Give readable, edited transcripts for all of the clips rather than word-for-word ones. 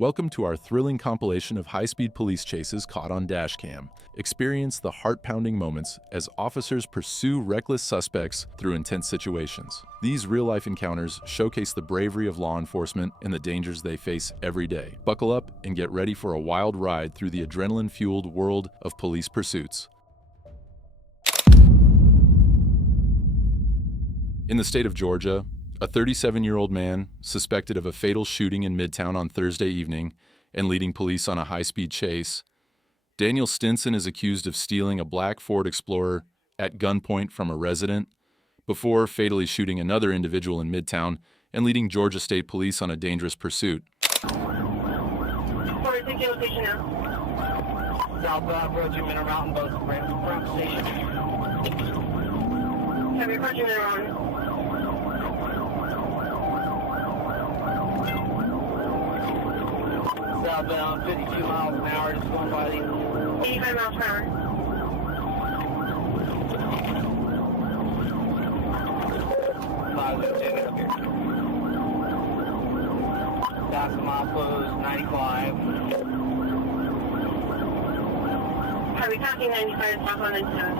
Welcome to our thrilling compilation of high-speed police chases caught on Dashcam. Experience the heart-pounding moments as officers pursue reckless suspects through intense situations. These real-life encounters showcase the bravery of law enforcement and the dangers they face every day. Buckle up and get ready for a wild ride through the adrenaline-fueled world of police pursuits. In the state of Georgia, a 37-year-old man, suspected of a fatal shooting in Midtown on Thursday evening and leading police on a high-speed chase. Daniel Stinson is accused of stealing a black Ford Explorer at gunpoint from a resident before fatally shooting another individual in Midtown and leading Georgia State Police on a dangerous pursuit. Location now. Southbound approaching Mineral Mountain, both front station. Have you approaching Mineral Mountain? Southbound, 52 miles an hour, just going by the 85 miles per hour. Up here. Past the milepost, 95. Are we talking 95 south on 97?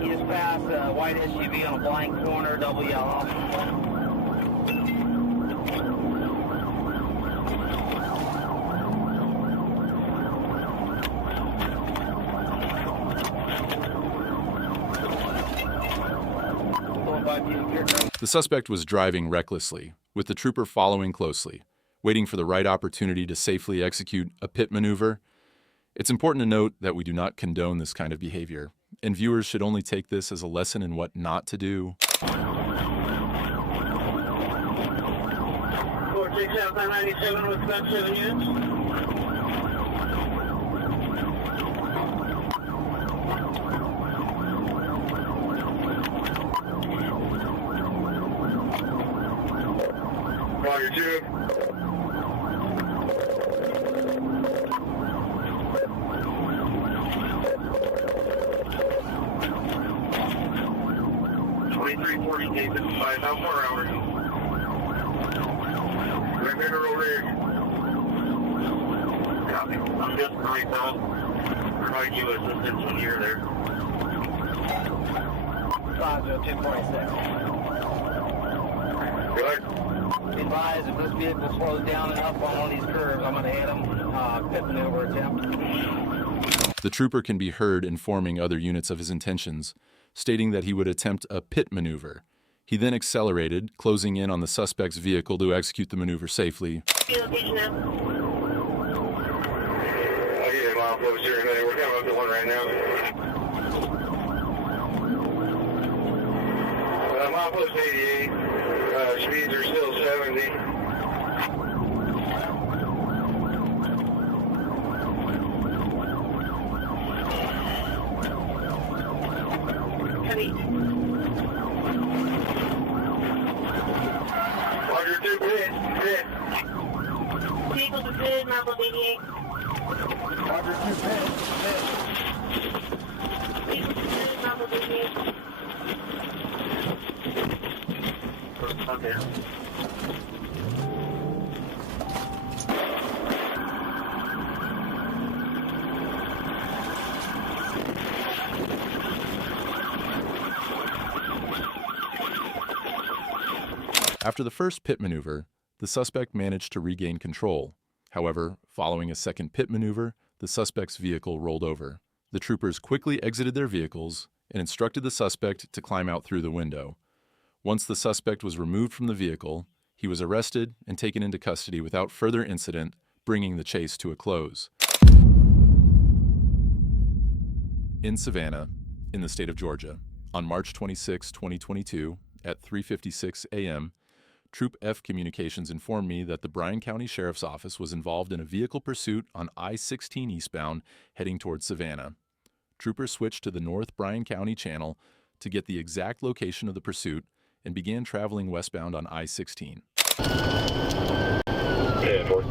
He just passed a white SUV on a blank corner, double yellow. The suspect was driving recklessly, with the trooper following closely, waiting for the right opportunity to safely execute a pit maneuver. It's important to note that we do not condone this kind of behavior, and viewers should only take this as a lesson in what not to do. 46 South 97 with about 7 units. Roger, 2. How far hours? Right middle rig. Copy. I'm just right now. Provide you assistance when you're there. 50246. Good. Advise if this vehicle slows down enough on one of these curves, I'm going to hit him. Pit maneuver attempt. The trooper can be heard informing other units of his intentions, stating that he would attempt a pit maneuver. He then accelerated, closing in on the suspect's vehicle to execute the maneuver safely. Location now. I'll get a mile close here in a minute. We're coming up to one right now. Mile post 88. Speeds are still 70. Heavy. Roger, 2 pit. Vehicle to pit, mile post 88. Roger, 2 pit. Vehicle to pit, mile post 88. Okay. After the first pit maneuver, the suspect managed to regain control. However, following a second pit maneuver, the suspect's vehicle rolled over. The troopers quickly exited their vehicles and instructed the suspect to climb out through the window. Once the suspect was removed from the vehicle, he was arrested and taken into custody without further incident, bringing the chase to a close. In Savannah, in the state of Georgia, on March 26, 2022, at 3:56 a.m., Troop F Communications informed me that the Bryan County Sheriff's Office was involved in a vehicle pursuit on I-16 eastbound heading towards Savannah. Troopers switched to the North Bryan County channel to get the exact location of the pursuit and began traveling westbound on I-16. Yeah, 4.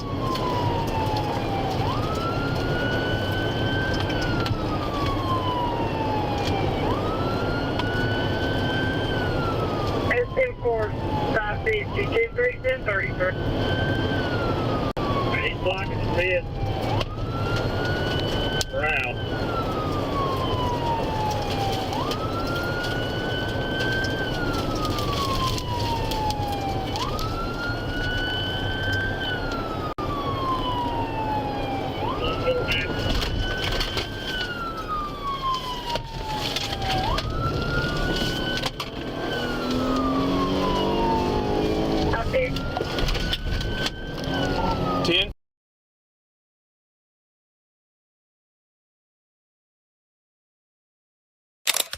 S24, 5 feet, 223, 1033. He's blocking the fifth. We're out. Out there. 10.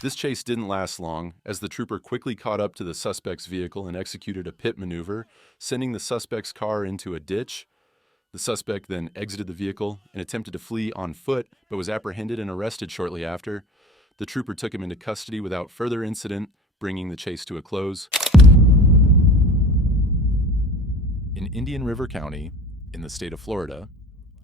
This chase didn't last long, as the trooper quickly caught up to the suspect's vehicle and executed a pit maneuver, sending the suspect's car into a ditch. The suspect then exited the vehicle and attempted to flee on foot, but was apprehended and arrested shortly after. The trooper took him into custody without further incident, bringing the chase to a close. In Indian River County, in the state of Florida,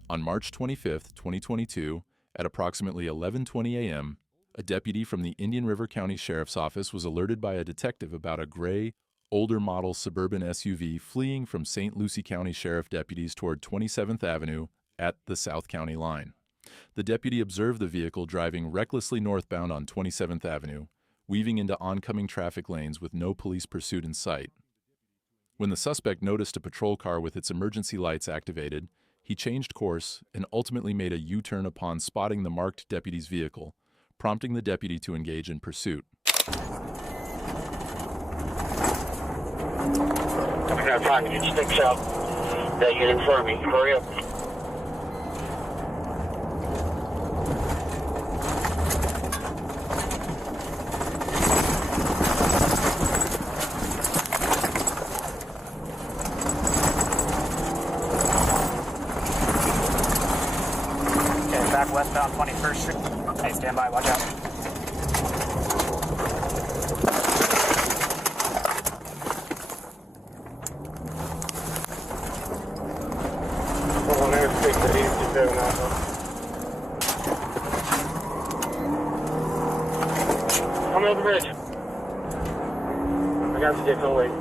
on March 25, 2022, at approximately 11:20 a.m., a deputy from the Indian River County Sheriff's Office was alerted by a detective about a gray, older model suburban SUV fleeing from St. Lucie County Sheriff deputies toward 27th Avenue at the South County line. The deputy observed the vehicle driving recklessly northbound on 27th Avenue, weaving into oncoming traffic lanes with no police pursuit in sight. When the suspect noticed a patrol car with its emergency lights activated, he changed course and ultimately made a U-turn upon spotting the marked deputy's vehicle, prompting the deputy to engage in pursuit. I got time to get sticks out. That unit in front of me. Hurry up. Okay, back westbound 21st Street. Hey, stand by, watch out. Come over the bridge. I got the dick, no wait.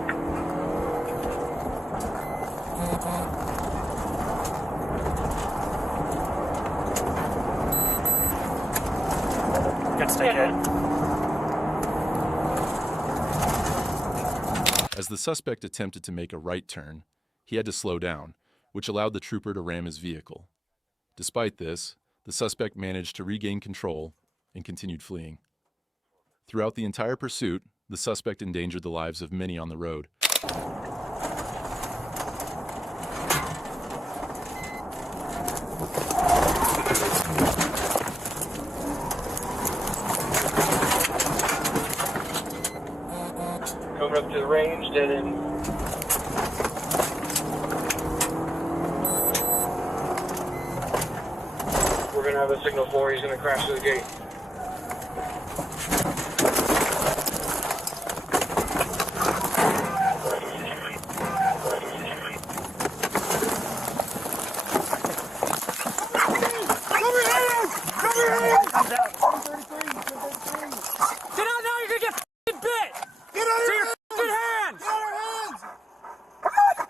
Good stay good. As the suspect attempted to make a right turn, he had to slow down, which allowed the trooper to ram his vehicle. Despite this, the suspect managed to regain control and continued fleeing. Throughout the entire pursuit, the suspect endangered the lives of many on the road. Coming up to the range, dead end. We're going to have a signal for he's going to crash through the gate. Get out now, you're gonna get f***ing bit! Get out of your f***ing hands! Get our hands!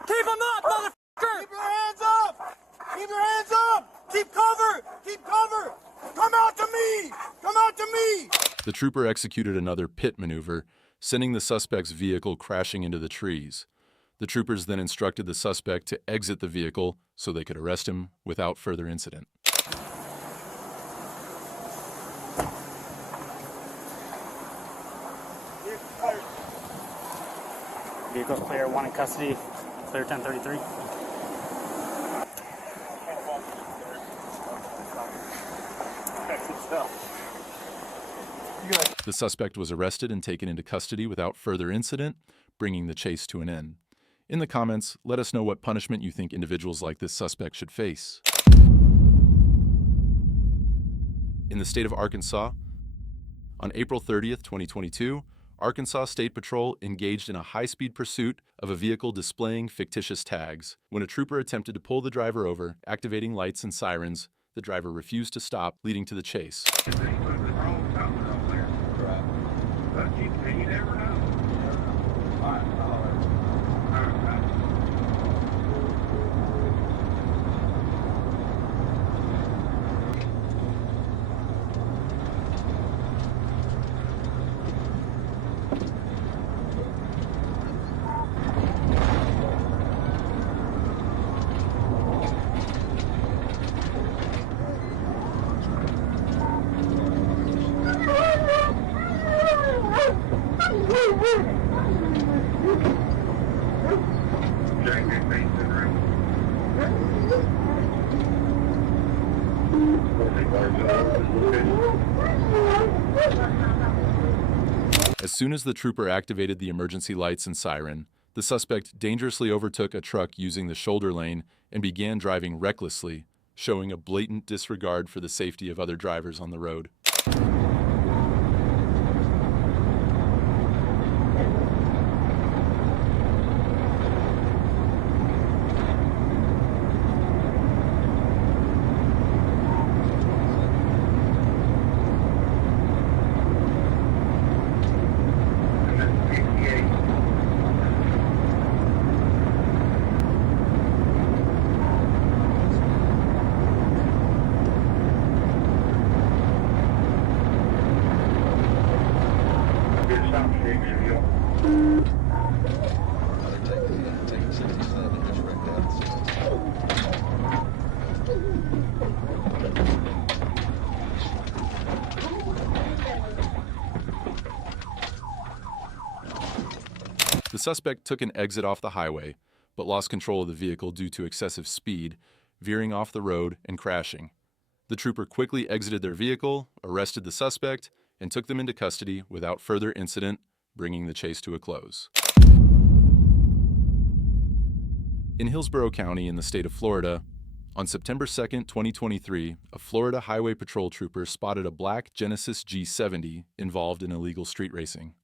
Keep them up, motherfucker! Keep your hands up! Keep your hands up! Keep cover! Keep cover! Come out to me! Come out to me! The trooper executed another pit maneuver, sending the suspect's vehicle crashing into the trees. The troopers then instructed the suspect to exit the vehicle so they could arrest him without further incident. Vehicle's clear, one in custody, clear 1033. The suspect was arrested and taken into custody without further incident, bringing the chase to an end. In the comments, let us know what punishment you think individuals like this suspect should face. In the state of Arkansas, on April 30th, 2022, Arkansas State Patrol engaged in a high-speed pursuit of a vehicle displaying fictitious tags. When a trooper attempted to pull the driver over, activating lights and sirens, the driver refused to stop, leading to the chase. As soon as the trooper activated the emergency lights and siren, the suspect dangerously overtook a truck using the shoulder lane and began driving recklessly, showing a blatant disregard for the safety of other drivers on the road. The suspect took an exit off the highway, but lost control of the vehicle due to excessive speed, veering off the road and crashing. The trooper quickly exited their vehicle, arrested the suspect, and took them into custody without further incident, bringing the chase to a close. In Hillsborough County in the state of Florida, on September 2, 2023, a Florida Highway Patrol trooper spotted a black Genesis G70 involved in illegal street racing.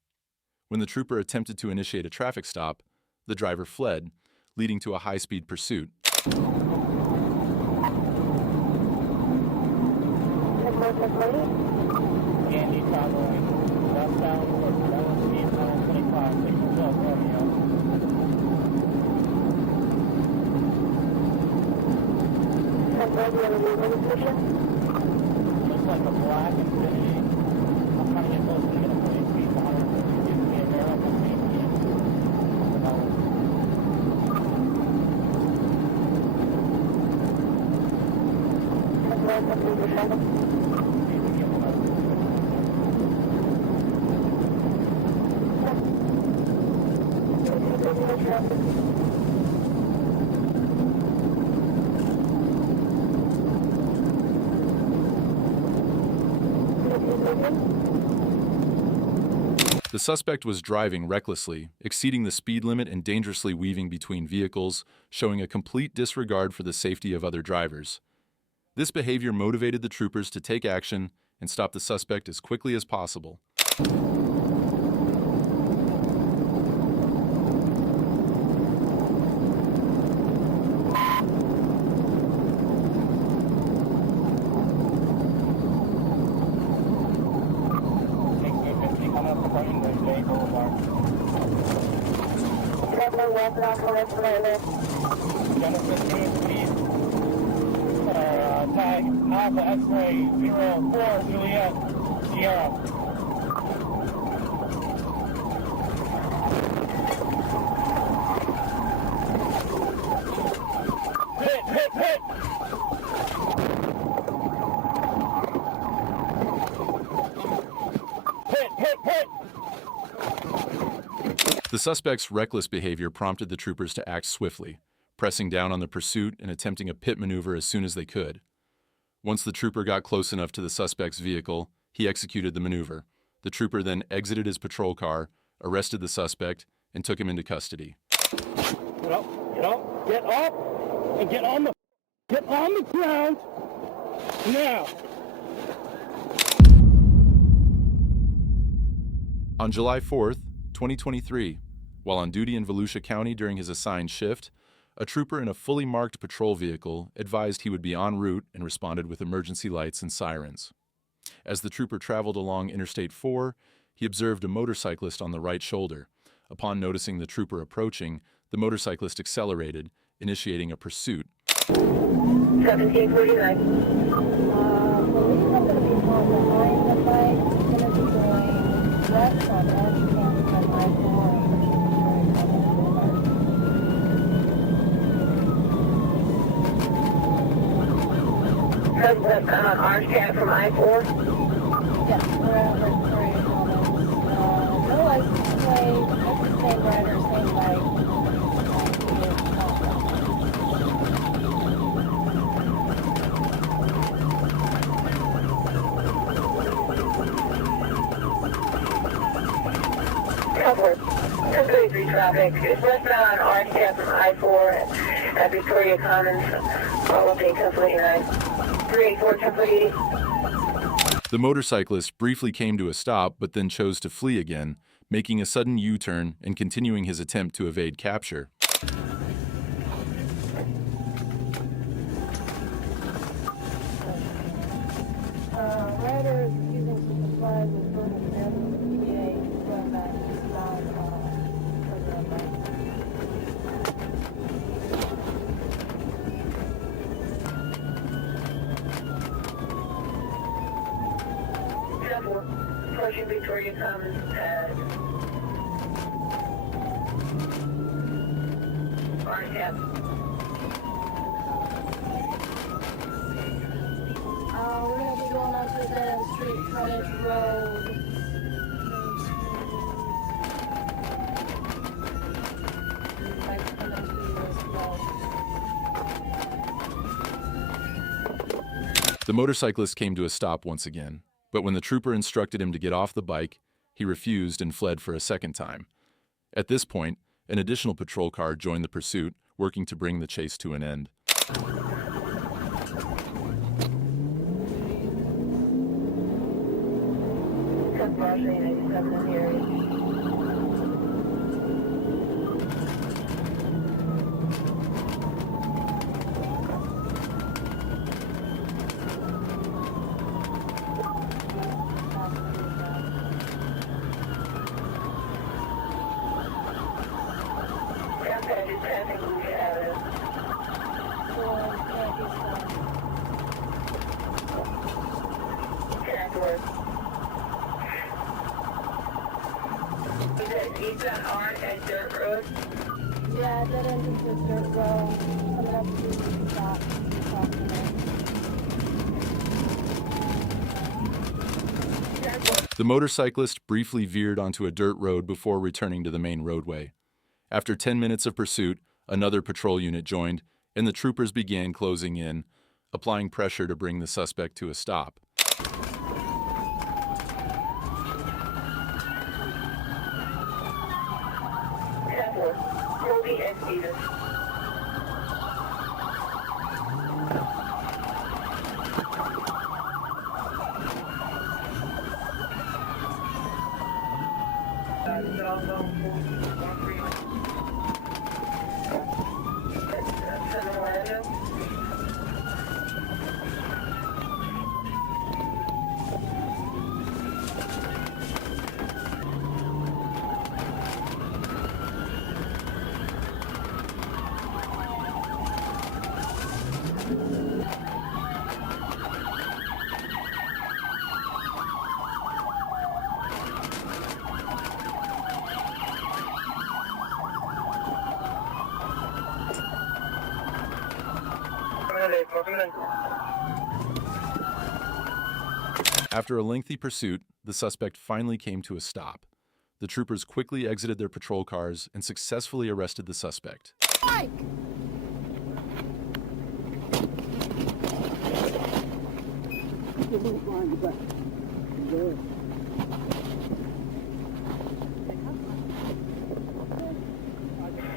When the trooper attempted to initiate a traffic stop, the driver fled, leading to a high-speed pursuit. Andy traveling westbound towards 125, signal South Romeo. Looks like a black Infiniti. I'm trying to get close to get a police speed 150 feet in the air up on safety. The suspect was driving recklessly, exceeding the speed limit and dangerously weaving between vehicles, showing a complete disregard for the safety of other drivers. This behavior motivated the troopers to take action and stop the suspect as quickly as possible. Genesis Speed, tag Alpha X-ray 04 Juliet Sierra. Hit! The suspect's reckless behavior prompted the troopers to act swiftly, pressing down on the pursuit and attempting a pit maneuver as soon as they could. Once the trooper got close enough to the suspect's vehicle, he executed the maneuver. The trooper then exited his patrol car, arrested the suspect, and took him into custody. Get up, and get on the ground now. On July 4th, 2023, while on duty in Volusia County during his assigned shift, a trooper in a fully marked patrol vehicle advised he would be en route and responded with emergency lights and sirens. As the trooper traveled along Interstate 4, he observed a motorcyclist on the right shoulder. Upon noticing the trooper approaching, the motorcyclist accelerated, initiating a pursuit. 1749. Police are going to be called behind the bike. It's going to be going west on Dashcam from I-4. Orange cab from I-4? Yes, we're at Red Prairie Commons. No license plate, that's the same rider, same bike. traffic. It's westbound RTF from I-4 at Victoria Commons, all day 1049. 384, 1048. The motorcyclist briefly came to a stop, but then chose to flee again, making a sudden U-turn and continuing his attempt to evade capture. Rider is using some supplies with verbal therapy with PA going back eastbound further on right. Approaching Victoria Commons at RTF. We're going to be going onto the dead end street, frontage road. Bike's coming to you as well. The motorcyclist came to a stop once again, but when the trooper instructed him to get off the bike, he refused and fled for a second time. At this point, an additional patrol car joined the pursuit, working to bring the chase to an end. Barge 97 in the area. Eastbound Art at Dirt Road. Yeah, dead end into the dirt road. Coming up to the stop. The motorcyclist briefly veered onto a dirt road before returning to the main roadway. After 10 minutes of pursuit, another patrol unit joined, and the troopers began closing in, applying pressure to bring the suspect to a stop. After a lengthy pursuit, the suspect finally came to a stop. The troopers quickly exited their patrol cars and successfully arrested the suspect. Mike!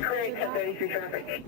Correct, 1033 traffic.